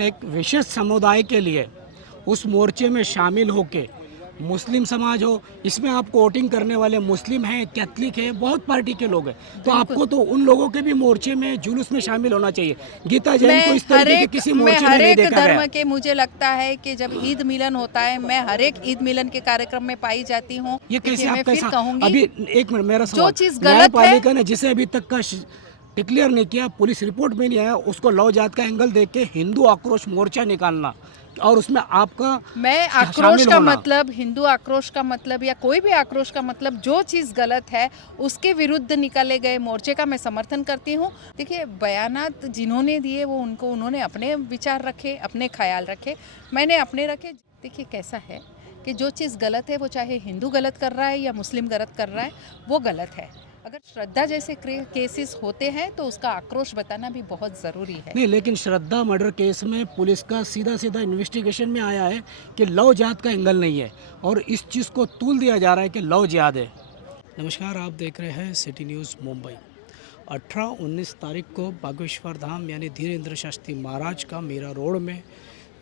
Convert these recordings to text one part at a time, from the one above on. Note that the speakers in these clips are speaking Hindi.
एक विशेष समुदाय के लिए उस मोर्चे में शामिल होके मुस्लिम समाज हो, इसमें आपको वोटिंग करने वाले मुस्लिम हैं, कैथलिक हैं, बहुत पार्टी के लोग हैं, तो आपको तो उन लोगों के भी मोर्चे में जुलूस में शामिल होना चाहिए। गीता जैन को इस तरीके के किसी मोर्चे में नहीं देखा गया। धर्म के मुझे लगता है कि जब ईद मिलन होता है, मैं हर एक ईद मिलन के कार्यक्रम में पाई जाती हूँ। ये कैसे आप फिर कहूंगी, अभी एक मिनट मेरा सवाल, जो चीज गलत है, न्यायपालिका ने जिसे अभी तक का डिक्लेयर नहीं किया, पुलिस रिपोर्ट में नहीं आया, उसको लव जात का एंगल देख के हिंदू आक्रोश मोर्चा निकालना और उसमें आपका मैं आक्रोश का मतलब, हिंदू आक्रोश का मतलब या कोई भी आक्रोश का मतलब, जो चीज़ गलत है उसके विरुद्ध निकाले गए मोर्चे का मैं समर्थन करती हूँ। देखिए, बयानात जिन्होंने दिए वो उन्होंने अपने विचार रखे, अपने ख्याल रखे, मैंने अपने रखे। देखिए कैसा है कि जो चीज़ गलत है वो चाहे हिंदू गलत कर रहा है या मुस्लिम गलत कर रहा है, वो गलत है। अगर श्रद्धा जैसे केसेस होते हैं तो उसका आक्रोश बताना भी बहुत ज़रूरी है। नहीं, लेकिन श्रद्धा मर्डर केस में पुलिस का सीधा सीधा इन्वेस्टिगेशन में आया है कि लव जिहाद का एंगल नहीं है और इस चीज़ को तूल दिया जा रहा है कि लव जिहाद है। नमस्कार, आप देख रहे हैं सिटी न्यूज़ मुंबई। 18-19 तारीख को बागेश्वर धाम यानी धीरेन्द्र शास्त्री महाराज का मीरा रोड में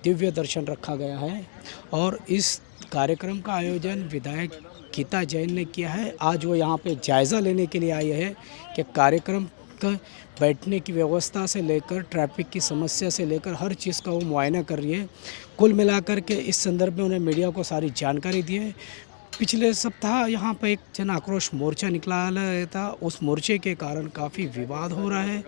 दिव्य दर्शन रखा गया है और इस कार्यक्रम का आयोजन विधायक गीता जैन ने किया है। आज वो यहाँ पे जायज़ा लेने के लिए आई है कि कार्यक्रम का बैठने की व्यवस्था से लेकर ट्रैफिक की समस्या से लेकर हर चीज़ का वो मुआयना कर रही है। कुल मिलाकर के इस संदर्भ में उन्हें मीडिया को सारी जानकारी दी है। पिछले सप्ताह यहाँ पर एक जन आक्रोश मोर्चा निकला था, उस मोर्चे के कारण काफ़ी विवाद हो रहा है,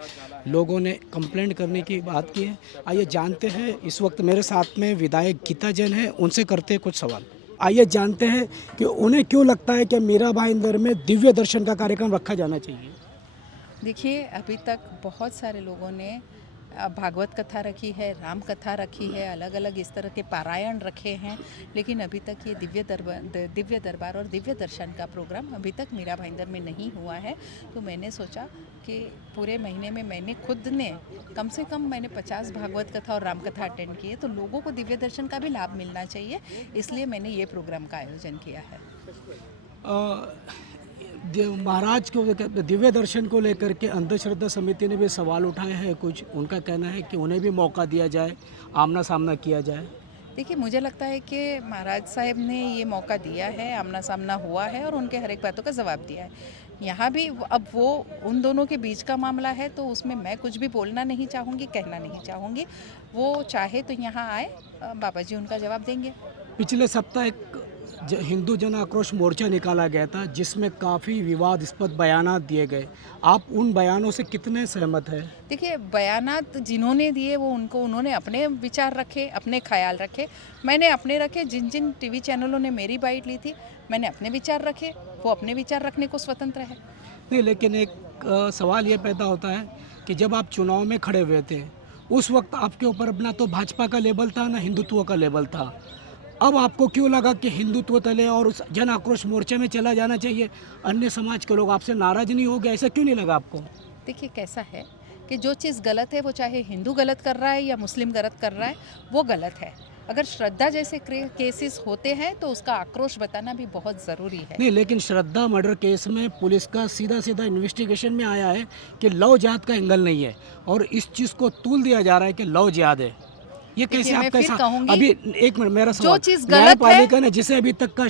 लोगों ने कंप्लेंट करने की बात की है। आइए जानते हैं, इस वक्त मेरे साथ में विधायक गीता जैन है, उनसे करते हैं कुछ सवाल। आइए जानते हैं कि उन्हें क्यों लगता है कि मीरा भाईंदर में दिव्य दर्शन का कार्यक्रम रखा जाना चाहिए। देखिए, अभी तक बहुत सारे लोगों ने भागवत कथा रखी है, राम कथा रखी है, अलग अलग इस तरह के पारायण रखे हैं, लेकिन अभी तक ये दिव्य दरबार और दिव्य दर्शन का प्रोग्राम अभी तक मीरा भाईंदर में नहीं हुआ है। तो मैंने सोचा कि पूरे महीने में मैंने खुद ने कम से कम 50 भागवत कथा और राम कथा अटेंड की है, तो लोगों को दिव्य दर्शन का भी लाभ मिलना चाहिए, इसलिए मैंने ये प्रोग्राम का आयोजन किया है। महाराज को दिव्य दर्शन को लेकर के अंधश्रद्धा समिति ने भी सवाल उठाए हैं। कुछ उनका कहना है कि उन्हें भी मौका दिया जाए, आमना सामना किया जाए। देखिए, मुझे लगता है कि महाराज साहब ने ये मौका दिया है, आमना सामना हुआ है और उनके हर एक बातों का जवाब दिया है। यहाँ भी अब वो उन दोनों के बीच का मामला है, तो उसमें मैं कुछ भी बोलना नहीं चाहूँगी, कहना नहीं चाहूँगी। वो चाहे तो यहाँ आए, बाबा जी उनका जवाब देंगे। पिछले सप्ताह एक हिंदू जन आक्रोश मोर्चा निकाला गया था जिसमें काफ़ी विवादास्पद बयानात दिए गए, आप उन बयानों से कितने सहमत हैं? देखिए, बयानात जिन्होंने दिए वो उन्होंने अपने विचार रखे, अपने ख्याल रखे, मैंने अपने रखे। जिन जिन टीवी चैनलों ने मेरी बाइट ली थी, मैंने अपने विचार रखे, वो अपने विचार रखने को स्वतंत्र है। नहीं, लेकिन एक सवाल ये पैदा होता है कि जब आप चुनाव में खड़े हुए थे उस वक्त आपके ऊपर अपना तो भाजपा का लेबल था ना हिंदुत्व का लेबल था, अब आपको क्यों लगा कि हिंदुत्व तले और उस जन आक्रोश मोर्चे में चला जाना चाहिए? अन्य समाज के लोग आपसे नाराज नहीं हो गए, ऐसा क्यों नहीं लगा आपको? देखिए कैसा है कि जो चीज़ गलत है वो चाहे हिंदू गलत कर रहा है या मुस्लिम गलत कर रहा है, वो गलत है। अगर श्रद्धा जैसे केसेस होते हैं तो उसका आक्रोश बताना भी बहुत ज़रूरी है। नहीं, लेकिन श्रद्धा मर्डर केस में पुलिस का सीधा सीधा इन्वेस्टिगेशन में आया है कि लव जिहाद का एंगल नहीं है और इस चीज़ को तूल दिया जा रहा है कि लव जिहाद है। ये कैसे आप कहूँगी, अभी एक मिनट मेरा सवाल, जो चीज़ गलत न्यायपालिका ने जिसे अभी तक का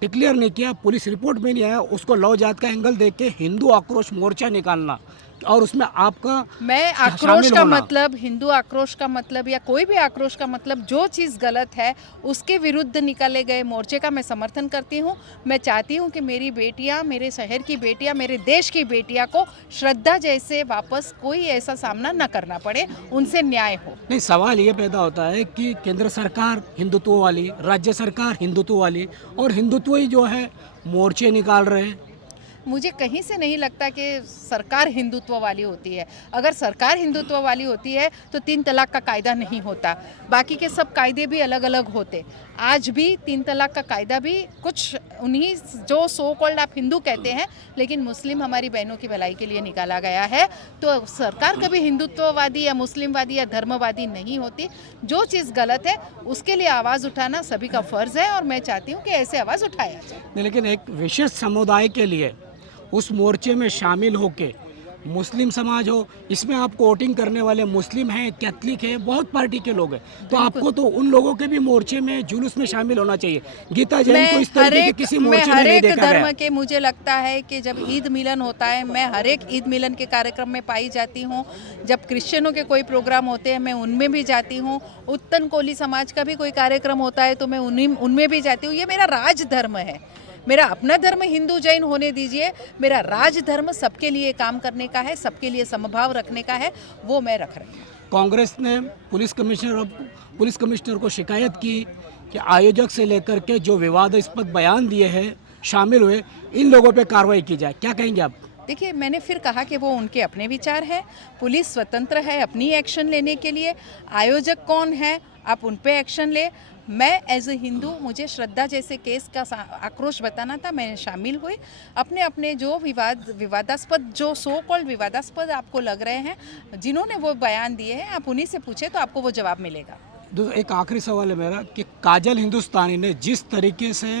डिक्लेयर नहीं किया, पुलिस रिपोर्ट में नहीं आया, उसको लव जिहाद का एंगल देख के हिंदू आक्रोश मोर्चा निकालना और उसमें आपका मैं आक्रोश का मतलब, हिंदू आक्रोश का मतलब या कोई भी आक्रोश का मतलब, जो चीज़ गलत है उसके विरुद्ध निकाले गए मोर्चे का मैं समर्थन करती हूँ। मैं चाहती हूँ कि मेरी बेटियाँ, मेरे शहर की बेटियाँ, मेरे देश की बेटियाँ को श्रद्धा जैसे वापस कोई ऐसा सामना न करना पड़े, उनसे न्याय हो। नहीं, सवाल ये पैदा होता है कि केंद्र सरकार हिंदुत्व वाली, राज्य सरकार हिंदुत्व वाली और हिंदुत्व ही जो है मोर्चे निकाल रहे हैं। मुझे कहीं से नहीं लगता कि सरकार हिंदुत्व वाली होती है। अगर सरकार हिंदुत्व वाली होती है तो 3 तलाक का कायदा नहीं होता, बाकी के सब कायदे भी अलग अलग होते। आज भी 3 तलाक का कायदा भी कुछ उन्हीं जो सो कॉल्ड आप हिंदू कहते हैं, लेकिन मुस्लिम हमारी बहनों की भलाई के लिए निकाला गया है। तो सरकार कभी हिंदुत्ववादी या मुस्लिमवादी या धर्मवादी नहीं होती। जो चीज़ गलत है उसके लिए आवाज़ उठाना सभी का फ़र्ज़ है और मैं चाहती हूँ कि ऐसे आवाज़ उठाया जाए। लेकिन एक विशेष समुदाय के लिए उस मोर्चे में शामिल होके मुस्लिम समाज हो, इसमें आपको वोटिंग करने वाले मुस्लिम हैं, कैथलिक है, बहुत पार्टी के लोग हैं, तो आपको तो उन लोगों के भी मोर्चे में, जुलूस में शामिल होना चाहिए। गीता जैन को इस तरीके के किसी मैं मोर्चे में हर नहीं एक देखा धर्म गया। के, मुझे लगता है कि जब ईद मिलन होता है, मैं हर एक ईद मिलन के कार्यक्रम में पाई जाती हूँ। जब क्रिश्चियनों के कोई प्रोग्राम होते हैं मैं उनमें भी जाती हूँ। उत्तन कोली समाज का भी कोई कार्यक्रम होता है तो मैं उनमें भी जाती हूँ। ये मेरा राज धर्म है। मेरा अपना धर्म हिंदू जैन होने दीजिए, मेरा राज धर्म सबके लिए काम करने का है, सबके लिए समभाव रखने का है, वो मैं रख रही हूँ। कांग्रेस ने पुलिस कमिश्नर को शिकायत की कि आयोजक से लेकर के जो विवादास्पद बयान दिए हैं, शामिल हुए, इन लोगों पे कार्रवाई की जाए। क्या कहेंगे आप? देखिए, मैंने फिर कहा कि वो उनके अपने विचार हैं। पुलिस स्वतंत्र है अपनी एक्शन लेने के लिए। आयोजक कौन है, आप उन पे एक्शन ले। मैं एज ए हिंदू, मुझे श्रद्धा जैसे केस का आक्रोश बताना था, मैं शामिल हुई। अपने अपने जो विवादास्पद, जो सो कॉल्ड विवादास्पद आपको लग रहे हैं, जिन्होंने वो बयान दिए हैं, आप उन्हीं से पूछे तो आपको वो जवाब मिलेगा। एक आखिरी सवाल है मेरा कि काजल हिंदुस्तानी ने जिस तरीके से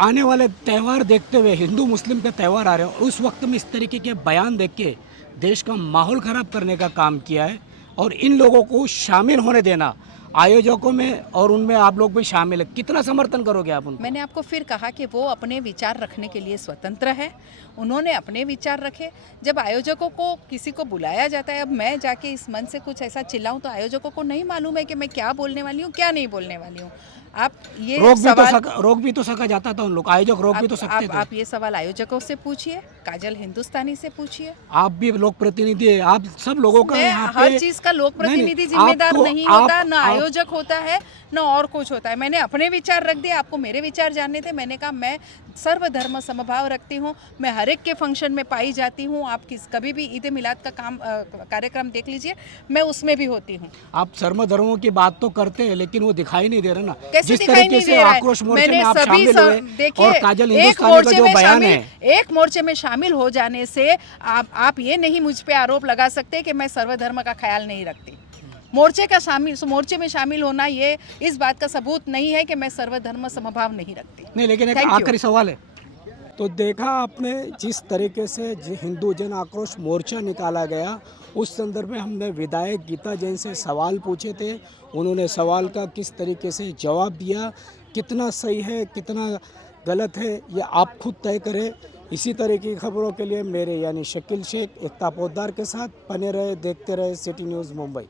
आने वाले त्यौहार देखते हुए, हिंदू मुस्लिम के त्यौहार आ रहे हैं, उस वक्त में इस तरीके के बयान देख के देश का माहौल ख़राब करने का काम किया है, और इन लोगों को शामिल होने देना आयोजकों में, और उनमें आप लोग भी शामिल है, कितना समर्थन करोगे आप उनको? मैंने आपको फिर कहा कि वो अपने विचार रखने के लिए स्वतंत्र है। उन्होंने अपने विचार रखे। जब आयोजकों को किसी को बुलाया जाता है, अब मैं जाके इस मन से कुछ ऐसा चिल्लाऊं तो आयोजकों को नहीं मालूम है कि मैं क्या बोलने वाली हूँ, क्या नहीं बोलने वाली हूँ। आप ये रोक भी तो सका जाता था उन लोग, आयोजक रोक भी तो सकते थे। आप ये सवाल आयोजकों से पूछिए, काजल हिंदुस्तानी से पूछिए। आप भी लोक प्रतिनिधि है, आप सब लोगों का यहाँ पे हर चीज का लोक प्रतिनिधि जिम्मेदार नहीं होता, न आयोजक होता है, न और कुछ होता है। मैंने अपने विचार रख दिए, आपको मेरे विचार जानने थे। मैंने कहा मैं सर्वधर्म समभाव रखती हूँ, मैं हर एक के फंक्शन में पाई जाती हूँ। आप कभी भी ईद मिलाद का कार्यक्रम देख लीजिए, मैं उसमें भी होती हूँ। आप सर्व धर्मों की बात तो करते हैं, लेकिन वो दिखाई नहीं दे रहा ना। कैसे दिखाई नहीं दे रहा है? मैंने सभी, देखिए, एक मोर्चे में शामिल हो जाने से आप ये नहीं मुझ पे आरोप लगा सकते कि मैं सर्वधर्म का ख्याल नहीं रखती। मोर्चे में शामिल होना ये इस बात का सबूत नहीं है कि मैं सर्वधर्म समभाव नहीं रखती। नहीं, लेकिन एक आखिरी सवाल है। तो देखा आपने जिस तरीके से हिंदू जन आक्रोश मोर्चा निकाला गया, उस संदर्भ में हमने विधायक गीता जैन से सवाल पूछे थे। उन्होंने सवाल का किस तरीके से जवाब दिया, कितना सही है कितना गलत है, ये आप खुद तय करें। इसी तरह की खबरों के लिए मेरे यानी शकील शेख, एकता पोद्दार के साथ बने रहे, देखते रहे सिटी न्यूज़ मुंबई।